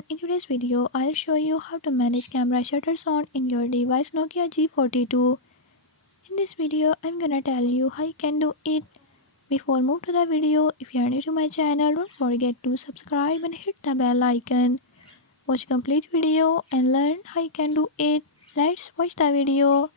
everyone, in today's video I'll show you how to manage camera shutter sound in your device Nokia G42. In this video I'm gonna tell you how you can do it. Before move to the video, if you are new to my channel, don't forget to subscribe and hit the bell icon. Watch complete video and learn how you can do it. Let's watch the video.